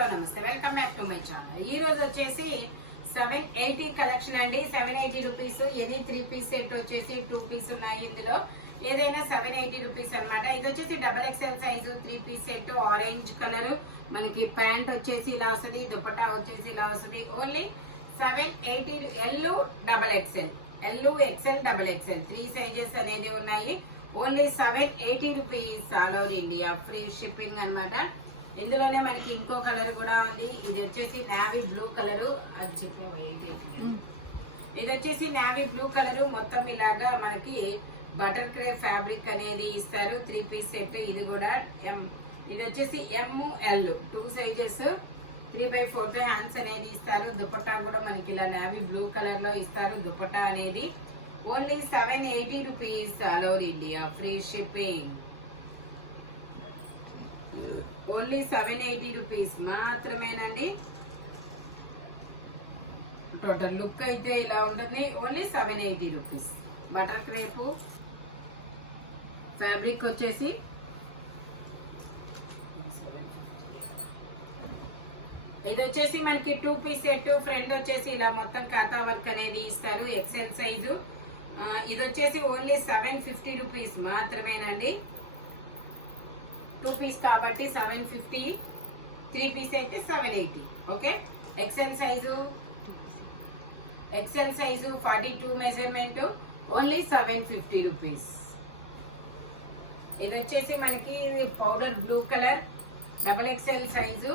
Hello నమస్తే, welcome back to my channel. ఈ రోజు వచ్చేసి 780 కలెక్షన్ అండి. 780 రూపీస్. ఎనీ 3 పీస్ సెట్ వచ్చేసి 2 పీస్ ఉన్నాయి. ఇందులో ఏదైనా 780 రూపీస్ అనమాట. ఇది వచ్చేసి double XL size 3 piece set. Orange colour మనకి ప్యాంట్ వచ్చేసి ఇలా వస్తుంది, దుపట్టా వచ్చేసి ఇలా వస్తుంది. Only 780. L double XL, L XL double XL 3 sizes అనేది ఉన్నాయి. Only 780 rupees. All over India free shipping అనమాట. ఇందులోనే మనకి ఇంకో కలర్ కూడా ఉంది. ఇది వచ్చేసి నావీ బ్లూ కలరు. అది చెప్పే ఇది వచ్చేసి నావీ బ్లూ కలరు. మొత్తం ఇలాగా మనకి బటర్ క్రేప్ ఫ్యాబ్రిక్ అనేది ఇస్తారు. 3 పీస్ సెట్. ఇది కూడా ఇది వచ్చేసి ML 2 సైజెస్ 3/4 హ్యాండ్స్ అనేది ఇస్తారు. దుపట్టా కూడా మనకి ఇలా నావీ బ్లూ కలర్ లో ఇస్తారు. దుపట్టా అనేది only 780 rupees. All over India free shipping. Only 780 rupees మాత్రమేనండి. టోటల్ లుక్ అయితే ఇలా ఉంటుంది. Only 780 rupees. Butter crepe fabric వచ్చేసి ఇది వచ్చేసి మనకి 2 పీస్ సెట్. ఫ్రంట్ వచ్చేసి ఇలా మొత్తం ఖాతా వర్క్ అనేది ఇస్తారు. XL size. ఇది వచ్చేసి ఓన్లీ 750 రూపీస్ మాత్రమేనండి. 2 పీస్ కాబట్టి 750. 3 పీస్ అయితే 780. Okay. XL size 42 measurement. Only 750 rupees. ఇది వచ్చేసి మనకి powder blue colour double XL size.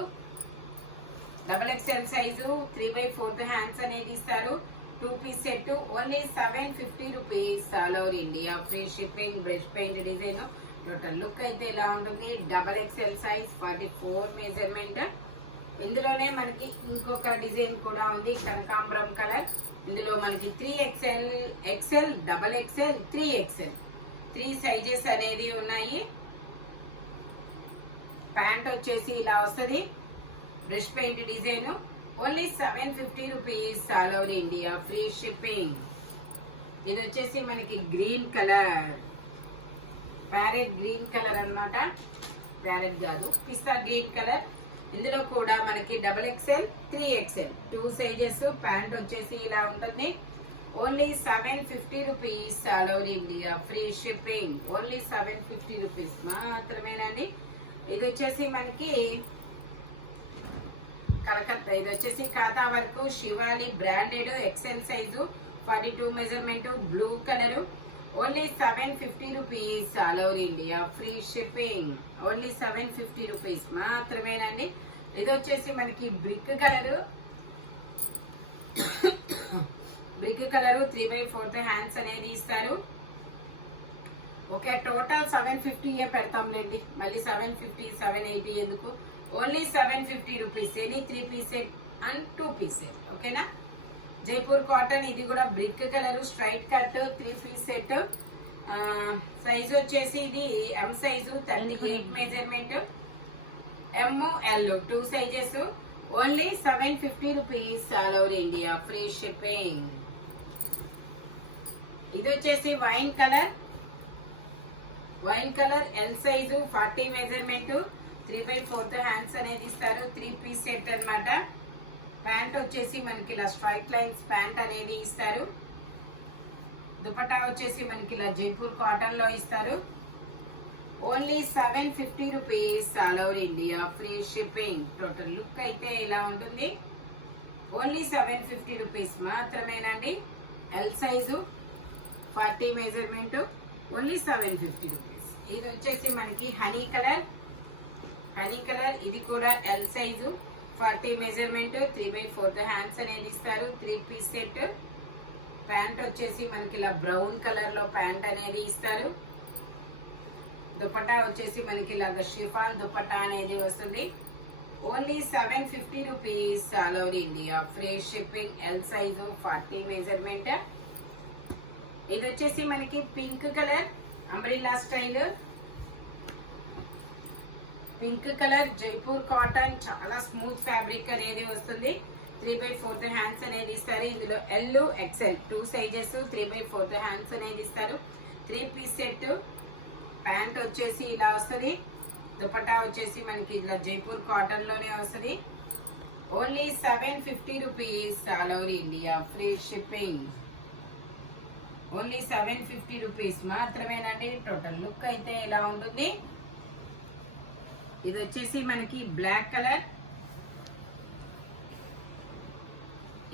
3/4 hands అనేది ఇస్తారు. 2 piece set. Only 750 rupees. All over India free shipping. Brush paint design. Total look అయితే ఇలా ఉంటుంది. Double XL size 44 measurement. ఇందులోనే మనకి ఇంకొక డిజైన్ కూడా ఉంది, కనకాంబరం కలర్. ఇందులో మనకి 3XL, XL, double XL, 3XL 3 sizes అనేది ఉన్నాయి. ప్యాంట్ వచ్చేసి ఇలా వస్తుంది. Brush paint design. Only 750 rupees. All over India free shipping. ఇది వచ్చేసి మనకి green colour, parrot green colour అన్నమాట. ప్యారెట్ కాదు, పిస్తా గ్రీన్ కలర్. ఇందులో కూడా మనకి double XL, 3XL 2 sizes. Pant వచ్చేసి ఇలా ఉంటుంది. Only 750 rupees. All over India free shipping. Only 750 rupees మాత్రమేనండి. ఇది వచ్చేసి మనకి కలకత్తా. ఇది వచ్చేసి ఖాతా వరకు Shivali branded. XL size 42 measurement. Blue colour. Only 750 rupees. All over India free shipping. Only 750 rupees మాత్రమేనండి. ఇది వచ్చేసి మనకి బ్రిక్ కలరు. 3/4 హ్యాండ్స్ అనేది ఇస్తారు. ఓకే. టోటల్ 750 పెడతాంలేండి. మళ్ళీ 750, 780 ఎందుకు. Only 750 rupees. Any 3 piece set and 2 piece set. ఓకేనా. జైపూర్ కాటన్. ఇది కూడా brick colour, straight cut 3 piece set. Size వచ్చేసి ఇది M size 38 measurement. ML 2 sizes. Only 750 rupees. All over India free shipping. ఇది వచ్చేసి wine colour. L size 40 measurement. 3/4 hands అనేది ఇస్తారు. 3 piece set అన్నమాట. ప్యాంట్ వచ్చేసి మనకి ఇలా స్ట్రైట్ లైన్స్ ప్యాంట్ అనేది ఇస్తారు. దుపట్టా వచ్చేసి మనకి ఇలా జైపూర్ కాటన్ లో ఇస్తారు. Only 750 rupees. All over India free shipping. Total look అయితే ఇలా ఉంటుంది. ఓన్లీ 750 రూపీస్ మాత్రమేనండి. L size 40 measurement. Only 750 rupees. ఇది వచ్చేసి మనకి హనీ కలర్. ఇది కూడా L సైజు 40 మెజర్మెంట్. 3/4 హ్యాండ్స్ అనేది ఇస్తారు. 3 పీస్ సెట్. ప్యాంట్ వచ్చేసి మనకి ఇలా బ్రౌన్ కలర్ లో ప్యాంట్ అనేది ఇస్తారు. దుపట్టా వచ్చేసి మనకి ఇలాగ షిఫాన్ దుపట్టా అనేది వస్తుంది. Only 750 rupees. All over India free shipping. L size 40 measurement. ఇది వచ్చేసి మనకి pink colour, umbrella style. Pink colour Jaipur cotton. చాలా స్మూత్ ఫ్యాబ్రిక్ అనేది వస్తుంది. 3/4 హ్యాండ్స్ అనేది ఇస్తారు. ఇందులో L, XL 2 సైజెస్. 3/4 హ్యాండ్స్ అనేది ఇస్తారు. 3 పీస్ సెట్. ప్యాంట్ వచ్చేసి ఇలా వస్తుంది. దుపట్టా వచ్చేసి మనకి ఇలా జైపూర్ కాటన్ లోనే వస్తుంది. Only 750 rupees all over India, free shipping. Only 750 rupees మాత్రమేనండి. టోటల్ లుక్ అయితే ఇలా ఉంటుంది. ఇది వచ్చేసి మనకి బ్లాక్ కలర్,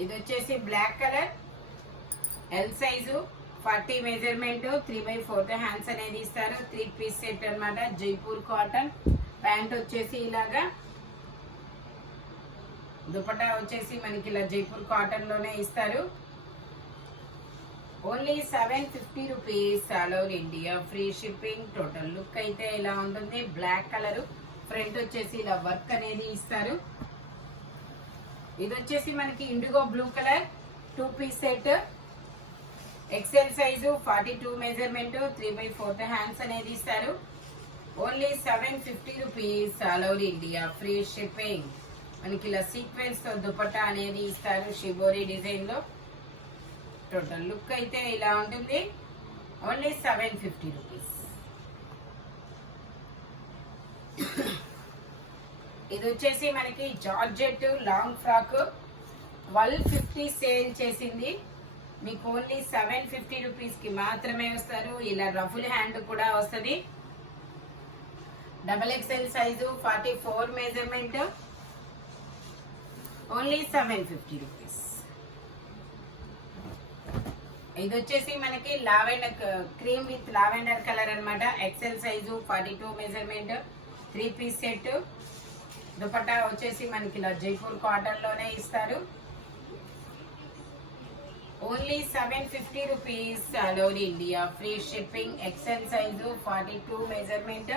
ఇది వచ్చేసి black colour, L size, 40 measurement, 3/4 hands అనేది ఇస్తారు. 3 పీస్ సెట్ అన్నమాట. జైపూర్ కాటన్. ప్యాంట్ వచ్చేసి ఇలాగా, దుపట్టా వచ్చేసి మనకి ఇలా జైపూర్ కాటన్ లోనే ఇస్తారు. Only 750 rupees all over India, free shipping. Total look అయితే ఇలా ఉంటుంది. బ్లాక్ కలర్, ఫ్రంట్ వచ్చేసి ఇలా వర్క్ అనేది ఇస్తారు. ఇది వచ్చేసి మనకి indigo blue colour, 2 piece set, XL size, 42 measurement, 3/4 hands అనేది ఇస్తారు. Only 750 rupees all over India, free shipping. మనకి ఇలా సీక్వెన్స్ తో దుపట్టా అనేది ఇస్తారు షిబోరి డిజైన్ లో. టోటల్ లుక్ అయితే ఇలా ఉంటుంది. Only 750 rupees. ఇది వచ్చేసి మనకి జార్జెట్ లాంగ్ ఫ్రాక్, 1250 సేల్ చేసింది. మీకు ఓన్లీ 750 రూపీస్ కి మాత్రమే వస్తారు. ఇలా రఫుల్ హ్యాండ్ కూడా వస్తుంది. XXL size, 44 measurement, only 750 rupees. ఇది వచ్చేసి మనకి lavender, cream with lavender colour అన్నమాట. XL size, 42 measurement, 3 piece set. Dupatta వచ్చేసి మనకి ఇలా జైపూర్ కాటన్ లోనే ఇస్తారు. Only 750 rupees all over India, free shipping. XL size, 42 measurement.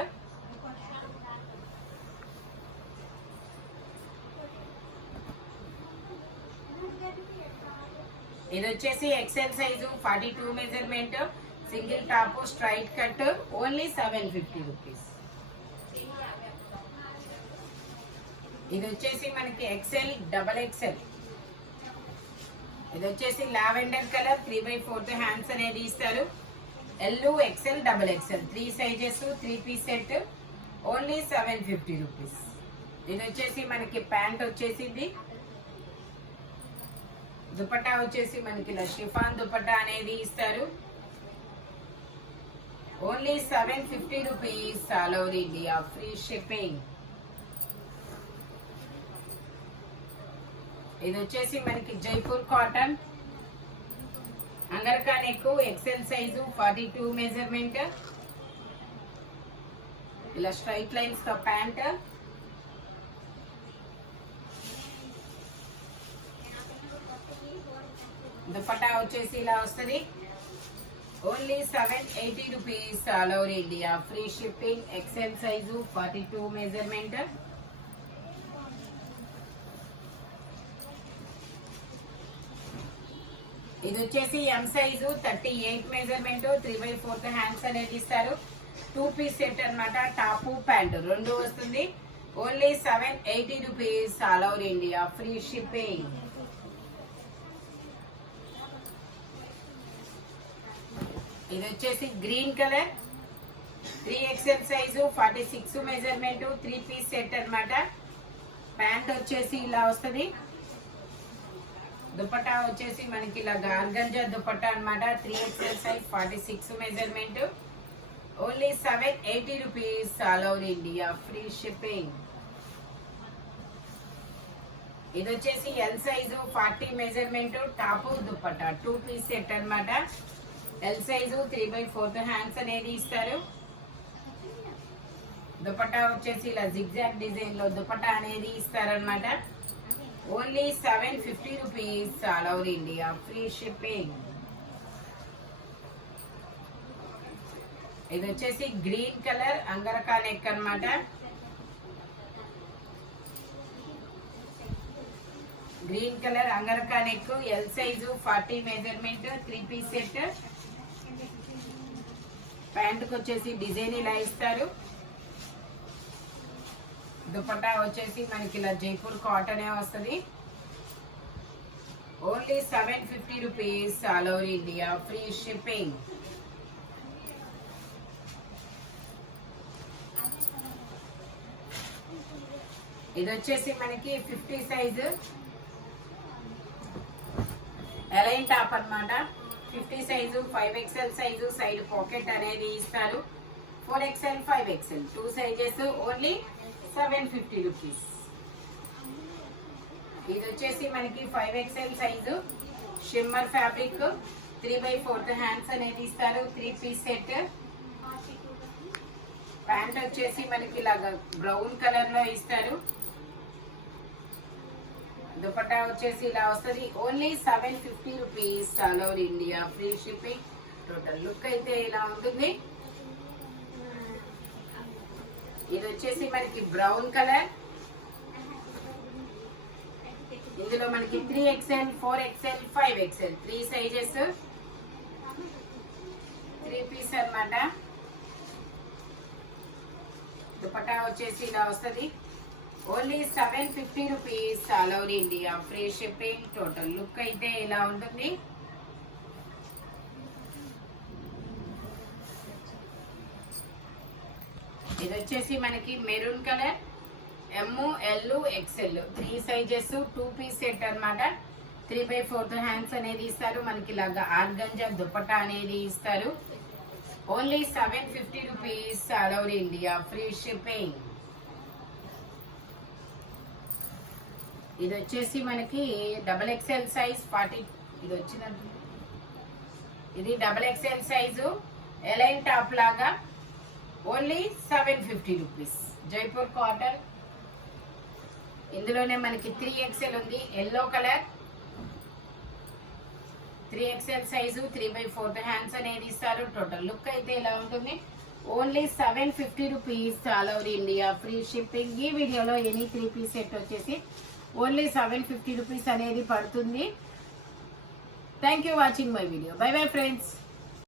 ఇది వచ్చేసి XL size, 42 measurement, single top, straight cut. Only 750 rupees. ఇది వచ్చేసి మనకి ఎక్సెల్, XXL. ఇది వచ్చేసి లావెండర్ కలర్, 3/4 హ్యాండ్స్ అనేది ఇస్తారు. L, XL, XXL 3 sizes, 3 piece set. Only 750 rupees. ఇది వచ్చేసి మనకి ప్యాంట్ వచ్చేసింది. దుపట్టా వచ్చేసి మనకి ఇలా షిఫాన్ దుపట్టా అనేది ఇస్తారు. Only 750 rupees all over India, free shipping. ఇది వచ్చేసి మనకి Jaipur cotton, angrakha neck, XL size, 42 measurement. ఇలా స్ట్రైట్ లైన్స్ తో ప్యాంట్. దుపట్టా వచ్చేసి ఇలా వస్తుంది. Only 780 rupees all over India, free shipping. XL size, 42 measurement. ఇది వచ్చేసి ఎం సైజు, 38 మెజర్మెంట్, 3/4 హ్యాండ్స్ అనేది ఇస్తారు. 2 పీస్ సెట్ అన్నమాట. టాప్, ప్యాంట్ రెండు వస్తుంది. Only 780 rupees all over India, free shipping. ఇది వచ్చేసి green colour, 3XL size, 46 measurement, 3 piece set అన్నమాట. ప్యాంట్ వచ్చేసి ఇలా వస్తుంది. దుపట్టా వచ్చేసి మనకి ఇలా గార్గంజా దుపట్టా అన్నమాట. 3XL size, 46 measurement. Only 780 rupees all over India, free shipping. ఇది వచ్చేసి L size, 40 measurement, top, dupatta 2 piece set అన్నమాట. ఎల్ సైజు, 3/4 హ్యాండ్స్ అనేది ఇస్తారు. దుపట్టా వచ్చేసి ఇలా జిగ్జాగ్ డిజైన్ లో దుపట్టా అనేది ఇస్తారనమాట. Only 750 rupees all over India, free shipping. ఇది వచ్చేసి గ్రీన్ కలర్, అంగరకా నెక్ అన్నమాట. Green colour angrakha neck, L size, 40 measurement, 3 piece set. ప్యాంటుకు వచ్చేసి డిజైన్ ఇలా ఇస్తారు. దుపట్టా వచ్చేసి మనకి ఇలా జైపూర్ కాటన్ వస్తుంది. Only 750 rupees all over India, free shipping. ఇది వచ్చేసి మనకి 50 సైజు ఎలైన్ టాప్ అన్నమాట. 50 size 5XL size side pocket అనేది ఇస్తారు. 4XL 5XL 2 sizes only 750 rupees. ఇది వచ్చేసి మనకి 5XL size shimmer fabric 3/4 hands అనేది ఇస్తారు. 3 పీస్ సెట్. ప్యాంట్ వచ్చేసి మనకి ఇలాగా బ్రౌన్ కలర్ లో ఇస్తారు. దుపట్టా వచ్చేసి ఇలా వస్తుంది. Only 750 rupees all over India free shipping. Total look అయితే ఇలా ఉంటుంది. ఇది వచ్చేసి మనకి బ్రౌన్ కలర్. ఇందులో మనకి 3XL 4XL 5XL 3 sizes 3 piece అన్నమాట. దుపట్టా వచ్చేసి ఇలా వస్తుంది. Only 750 rupees all over India free shipping. Total look అయితే ఇలా ఉంటుంది. ఇది వచ్చేసి మనకి maroon colour ML XL 3 sizes 2 piece set అన్నమాట. 3/4 హ్యాండ్స్ అనేది ఇస్తారు. మనకి ఇలాగా ఆర్గంజా దుపట్టా అనేది ఇస్తారు. Only 750 rupees all over India free shipping. ఇది వచ్చేసి మనకి XXL సైజ్ 40. ఇది వచ్చిందంటే ఇది XXL సైజు ఎలైన్ టాప్ లాగా ఓన్లీ 750 రూపీస్. జైపూర్ కాటన్. ఇందులోనే మనకి 3XL ఉంది. Yellow colour 3XL size 3/4 hands అనేది ఇస్తారు. టోటల్ లుక్ అయితే ఇలా ఉంటుంది. Only 750 rupees all over India free shipping. ఈ వీడియోలో ఎనీ 3 పీస్ సెట్ వచ్చేసి ఓన్లీ 750 రూపీస్ అనేది పడుతుంది. Thank you watching my video. By bye friends.